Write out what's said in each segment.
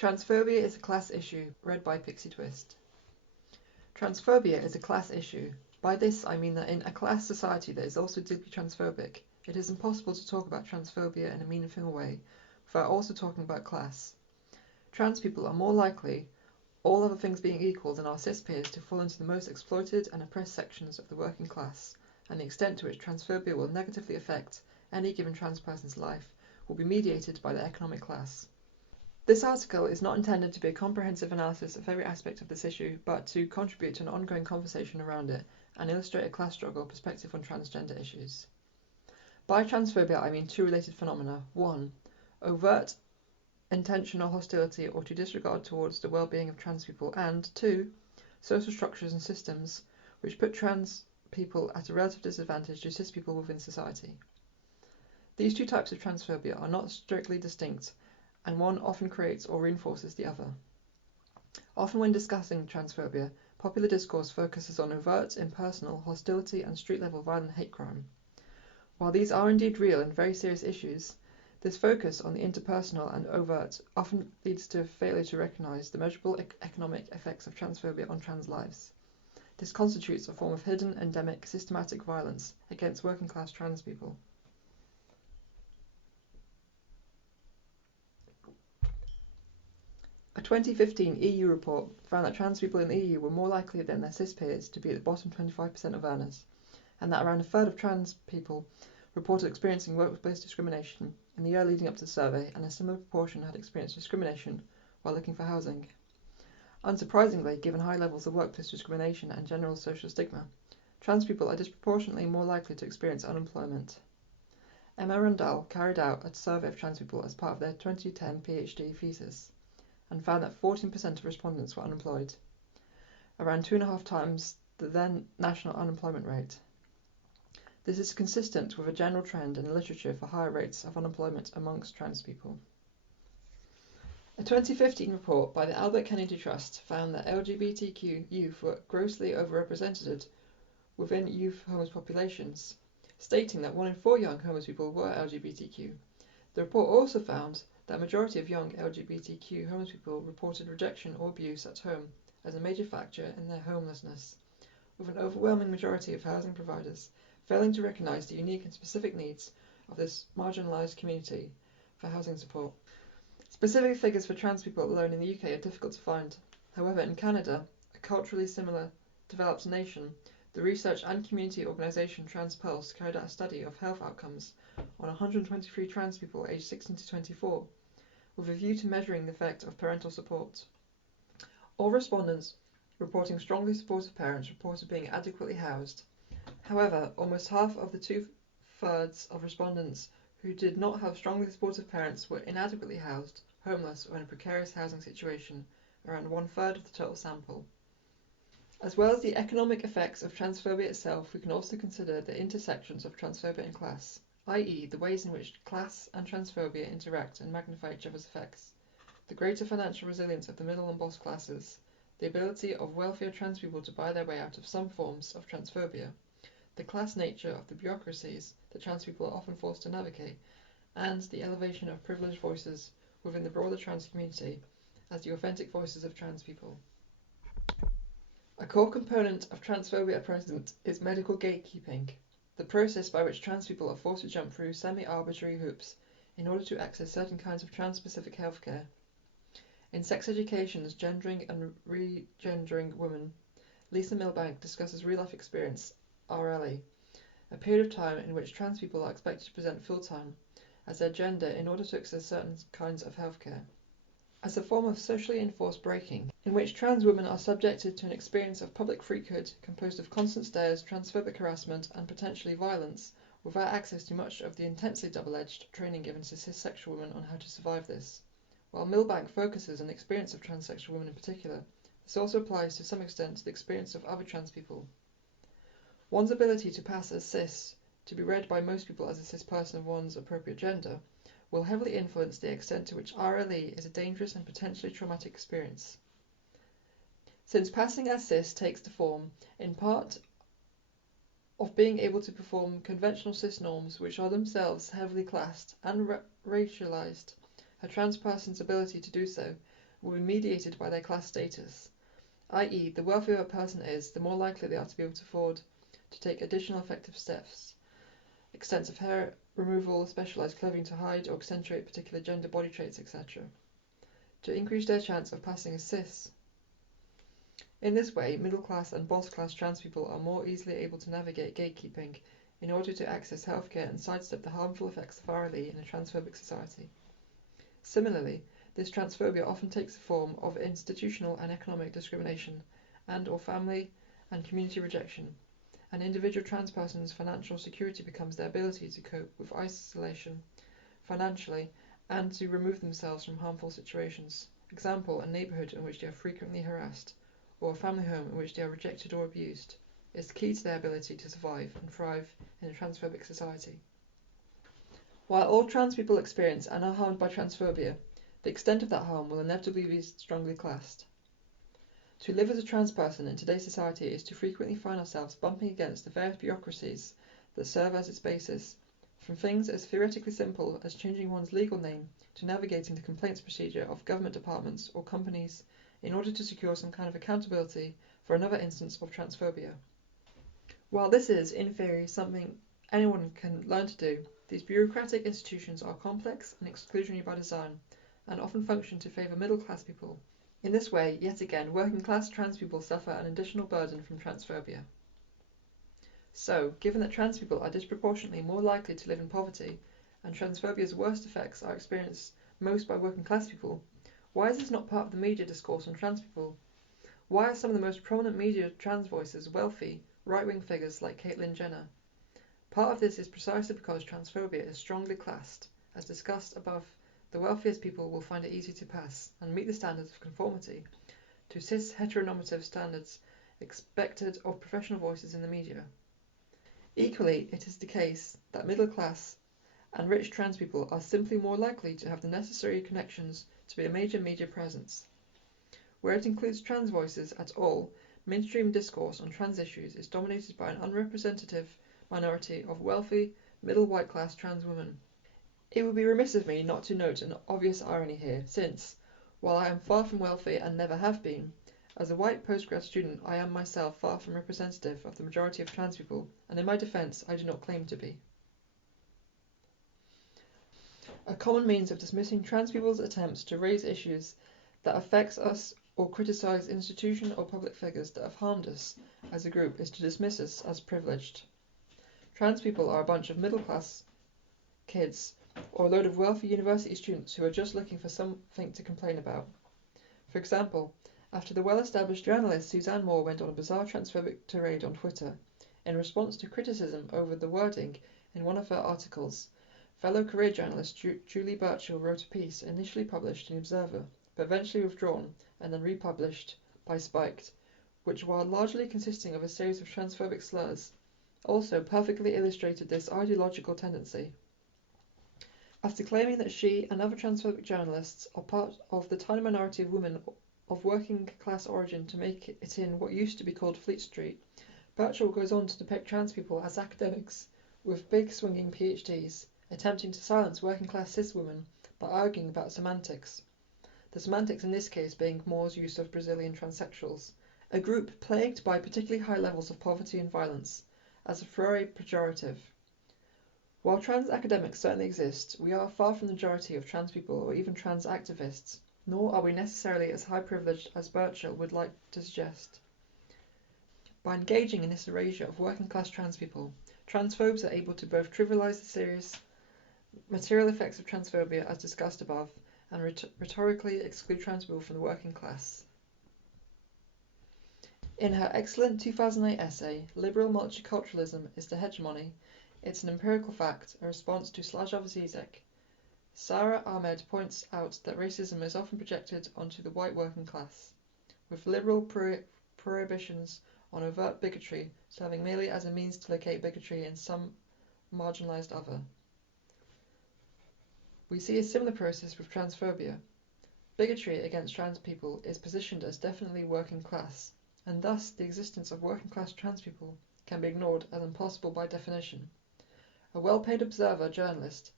Transphobia is a class issue, read by Pixie Twist. Transphobia is a class issue. By this I mean that in a class society that is also deeply transphobic, it is impossible to talk about transphobia in a meaningful way without also talking about class. Trans people are more likely, all other things being equal, than our cis peers to fall into the most exploited and oppressed sections of the working class, and the extent to which transphobia will negatively affect any given trans person's life will be mediated by their economic class. This article is not intended to be a comprehensive analysis of every aspect of this issue, but to contribute to an ongoing conversation around it and illustrate a class struggle perspective on transgender issues. By transphobia I mean two related phenomena. 1. Overt intentional hostility or to disregard towards the well-being of trans people, and 2. Social structures and systems which put trans people at a relative disadvantage to cis people within society. These two types of transphobia are not strictly distinct, and one often creates or reinforces the other. Often when discussing transphobia, popular discourse focuses on overt, impersonal hostility and street-level violent hate crime. While these are indeed real and very serious issues, this focus on the interpersonal and overt often leads to a failure to recognise the measurable economic effects of transphobia on trans lives. This constitutes a form of hidden, endemic, systematic violence against working-class trans people. A 2015 EU report found that trans people in the EU were more likely than their cis peers to be at the bottom 25% of earners, and that around a third of trans people reported experiencing workplace discrimination in the year leading up to the survey, and a similar proportion had experienced discrimination while looking for housing. Unsurprisingly, given high levels of workplace discrimination and general social stigma, trans people are disproportionately more likely to experience unemployment. Emma Rundell carried out a survey of trans people as part of their 2010 PhD thesis, and found that 14% of respondents were unemployed, around 2.5 times the then national unemployment rate. This is consistent with a general trend in the literature for higher rates of unemployment amongst trans people. A 2015 report by the Albert Kennedy Trust found that LGBTQ youth were grossly overrepresented within youth homeless populations, stating that 1 in 4 young homeless people were LGBTQ. The report also found that a majority of young LGBTQ homeless people reported rejection or abuse at home as a major factor in their homelessness, with an overwhelming majority of housing providers failing to recognise the unique and specific needs of this marginalised community for housing support. Specific figures for trans people alone in the UK are difficult to find. However, in Canada, a culturally similar developed nation, the research and community organisation TransPulse carried out a study of health outcomes on 123 trans people aged 16 to 24, with a view to measuring the effect of parental support. All respondents reporting strongly supportive parents reported being adequately housed. However, almost half of the 2/3 of respondents who did not have strongly supportive parents were inadequately housed, homeless, or in a precarious housing situation, around 1/3 of the total sample. As well as the economic effects of transphobia itself, we can also consider the intersections of transphobia and class, i.e. the ways in which class and transphobia interact and magnify each other's effects. The greater financial resilience of the middle and boss classes, the ability of wealthier trans people to buy their way out of some forms of transphobia, the class nature of the bureaucracies that trans people are often forced to navigate, and the elevation of privileged voices within the broader trans community as the authentic voices of trans people. A core component of transphobia at present is medical gatekeeping, the process by which trans people are forced to jump through semi-arbitrary hoops in order to access certain kinds of trans-specific healthcare. In Sex Education's Gendering and Regendering Women, Lisa Milbank discusses real-life experience, RLE, a period of time in which trans people are expected to present full-time as their gender in order to access certain kinds of healthcare, as a form of socially enforced breaking, in which trans women are subjected to an experience of public freakhood composed of constant stares, transphobic harassment, and potentially violence, without access to much of the intensely double-edged training given to cis-sexual women on how to survive this. While Milbank focuses on the experience of transsexual women in particular, this also applies to some extent to the experience of other trans people. One's ability to pass as cis, to be read by most people as a cis person of one's appropriate gender, will heavily influence the extent to which RLE is a dangerous and potentially traumatic experience. Since passing as cis takes the form, in part, of being able to perform conventional cis norms which are themselves heavily classed and racialized, a trans person's ability to do so will be mediated by their class status, i.e. the wealthier a person is, the more likely they are to be able to afford to take additional effective steps, extensive hair removal, specialised clothing to hide or accentuate particular gender body traits, etc., to increase their chance of passing as cis. In this way, middle-class and boss-class trans people are more easily able to navigate gatekeeping in order to access healthcare and sidestep the harmful effects of RLE in a transphobic society. Similarly, this transphobia often takes the form of institutional and economic discrimination and/or family and community rejection. An individual trans person's financial security becomes their ability to cope with isolation financially and to remove themselves from harmful situations. Example, a neighbourhood in which they are frequently harassed, or a family home in which they are rejected or abused, is key to their ability to survive and thrive in a transphobic society. While all trans people experience and are harmed by transphobia, the extent of that harm will inevitably be strongly classed. To live as a trans person in today's society is to frequently find ourselves bumping against the various bureaucracies that serve as its basis, from things as theoretically simple as changing one's legal name to navigating the complaints procedure of government departments or companies in order to secure some kind of accountability for another instance of transphobia. While this is, in theory, something anyone can learn to do, these bureaucratic institutions are complex and exclusionary by design, and often function to favour middle-class people. In this way, yet again, working-class trans people suffer an additional burden from transphobia. So, given that trans people are disproportionately more likely to live in poverty, and transphobia's worst effects are experienced most by working-class people, why is this not part of the media discourse on trans people? Why are some of the most prominent media trans voices wealthy, right-wing figures like Caitlyn Jenner? Part of this is precisely because transphobia is strongly classed. As discussed above, the wealthiest people will find it easy to pass and meet the standards of conformity to cis heteronormative standards expected of professional voices in the media. Equally, it is the case that middle-class and rich trans people are simply more likely to have the necessary connections to be a major media presence. Where it includes trans voices at all, mainstream discourse on trans issues is dominated by an unrepresentative minority of wealthy, middle white-class trans women. It would be remiss of me not to note an obvious irony here, since, while I am far from wealthy and never have been, as a white postgrad student I am myself far from representative of the majority of trans people, and in my defence I do not claim to be. A common means of dismissing trans people's attempts to raise issues that affects us or criticise institution or public figures that have harmed us as a group is to dismiss us as privileged. Trans people are a bunch of middle-class kids or a load of wealthy university students who are just looking for something to complain about. For example, after the well-established journalist Suzanne Moore went on a bizarre transphobic tirade on Twitter, in response to criticism over the wording in one of her articles, fellow career journalist Julie Burchill wrote a piece initially published in The Observer, but eventually withdrawn and then republished by Spiked, which, while largely consisting of a series of transphobic slurs, also perfectly illustrated this ideological tendency. After claiming that she and other transphobic journalists are part of the tiny minority of women of working-class origin to make it in what used to be called Fleet Street, Burchill goes on to depict trans people as academics with big swinging PhDs, attempting to silence working-class cis women by arguing about semantics. The semantics in this case being Moore's use of Brazilian transsexuals, a group plagued by particularly high levels of poverty and violence, as a furore pejorative. While trans academics certainly exist, we are far from the majority of trans people or even trans activists, nor are we necessarily as high privileged as Burchill would like to suggest. By engaging in this erasure of working-class trans people, transphobes are able to both trivialise the serious material effects of transphobia as discussed above, and rhetorically exclude trans people from the working class. In her excellent 2008 essay, Liberal Multiculturalism is the Hegemony, It's an Empirical Fact, a response to Slajov Zizek, Sarah Ahmed points out that racism is often projected onto the white working class, with liberal prohibitions on overt bigotry serving merely as a means to locate bigotry in some marginalised other. We see a similar process with transphobia. Bigotry against trans people is positioned as definitely working class, and thus the existence of working class trans people can be ignored as impossible by definition. A well-paid observer journalist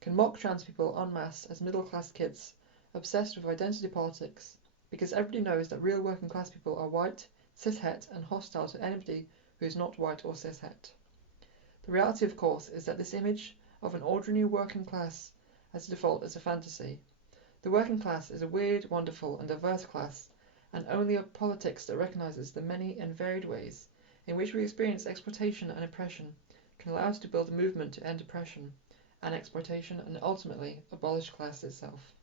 can mock trans people en masse as middle-class kids, obsessed with identity politics, because everybody knows that real working class people are white, cishet, and hostile to anybody who is not white or cishet. The reality, of course, is that this image of an ordinary working class as a default is a fantasy. The working class is a weird, wonderful, and diverse class, and only a politics that recognises the many and varied ways in which we experience exploitation and oppression can allow us to build a movement to end oppression and exploitation and ultimately abolish class itself.